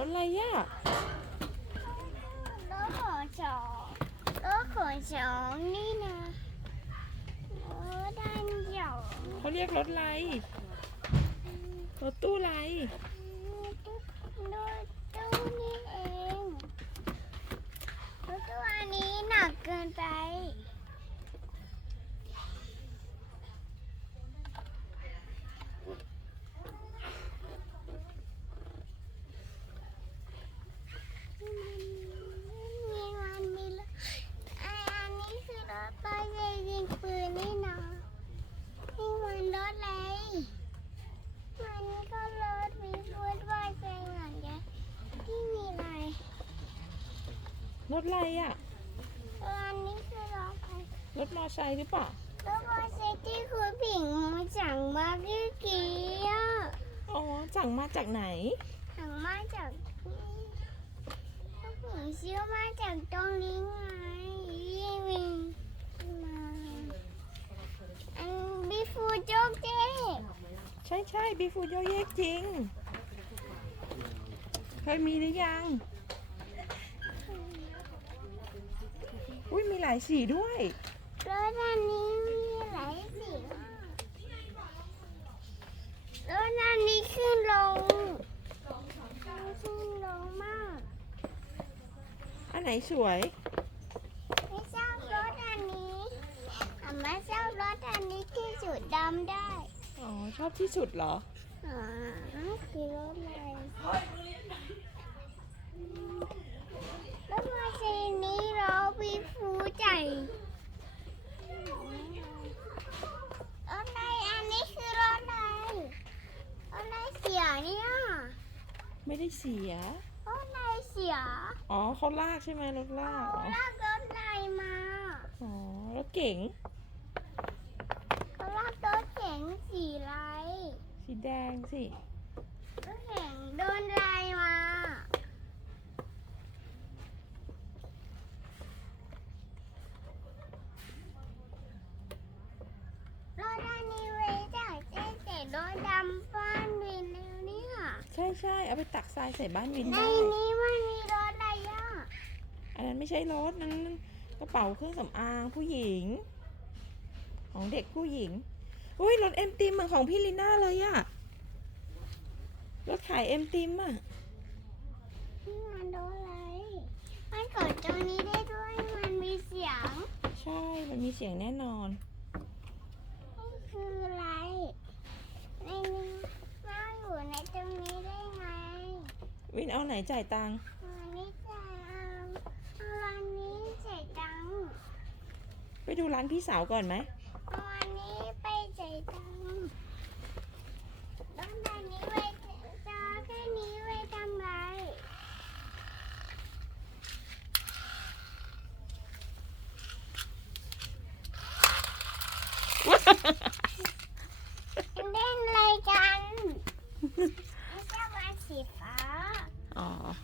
รถอะไรอะรถของสองรถของสองนี่นะรถดันเดี่ยวเขาเรียกรถอะไรรถตู้อะไรรถตู้นี่เองรถตู้อันนี้หนักเกินไป มีวันมีรถไออันนี้คือรถไปเลยยิงปืนนี่นะนี่มันรถอะไรมันก็รถมีพูดว่าใจเหมือนกันที่มีอะไร รถอะไรอะอันนี้คือรถอะไรรถมอไซค์หรือเปล่ารถมอเตอร์ไซค์ที่คุณผิงมาจากมาเมื่อกี้อะอ๋อสั่งมาจากไหนสั่งมาจากนี่คุณผิงซื้อมาจากตรงนี้ไงยี่วิงมาอันบีฟูโจ๊กเจ๊ใช่ใช่บีฟูโยเยกจริง เคยมีหรือยัง อุ้ยมีหลายสีด้วยรถอันนี้มีหลายสีมากรถอันนี้ขึ้นลงขึ้นลงมาก อันไหนสวย ไม่ชอบรถอันนี้อาม่าชอบรถอันนี้ที่สุดดำได้ อ๋อ ชอบที่สุดเหรอ อ๋อคือรถอะไรรถมาซีนี้รอวีฟูใจรถอะไรอันนี้คือรถอะไรรถอะไรเสียเนี่ย ไม่ได้เสีย รถอะไรเสียอ๋อเขาลากใช่ไหมรถลากเอาอ๋อลากรถอะไรมาอ๋อรถเก๋งเขาลากรถเก๋งสีอะไร สีแดงสิ รถเก๋งโดนลายมา รถอันนี้ไว้จากเจ๊เจ๊รถดำฟ้านวินแล้วเนี่ย ใช่ใช่เอาไปตักทรายใส่บ้านวินในได้ นี้มันมีรถอะไรอะอันนั้นไม่ใช่รถนั้นกระเป๋าเครื่องสำอางผู้หญิง ของเด็กผู้หญิงอุ้ยรถเอ็มติมเหมือนของพี่ลีน่าเลยอะรถขายเอ็มติมอะนี่มันรถอะไร มันเกิดตรงนี้ได้ด้วย มันมีเสียง ใช่มันมีเสียงแน่นอนนี่ วินเอาไหนจ่ายตังค์วันนี้จ่ายอาเอาร้านนี้จ่ายตังค์ไปดูร้านพี่สาวก่อนไหมเอาวันนี้ไปจ่ายตังค์ต้อตอนนี้ไปจะแค่นี้ไปทำไรว้า 哦哦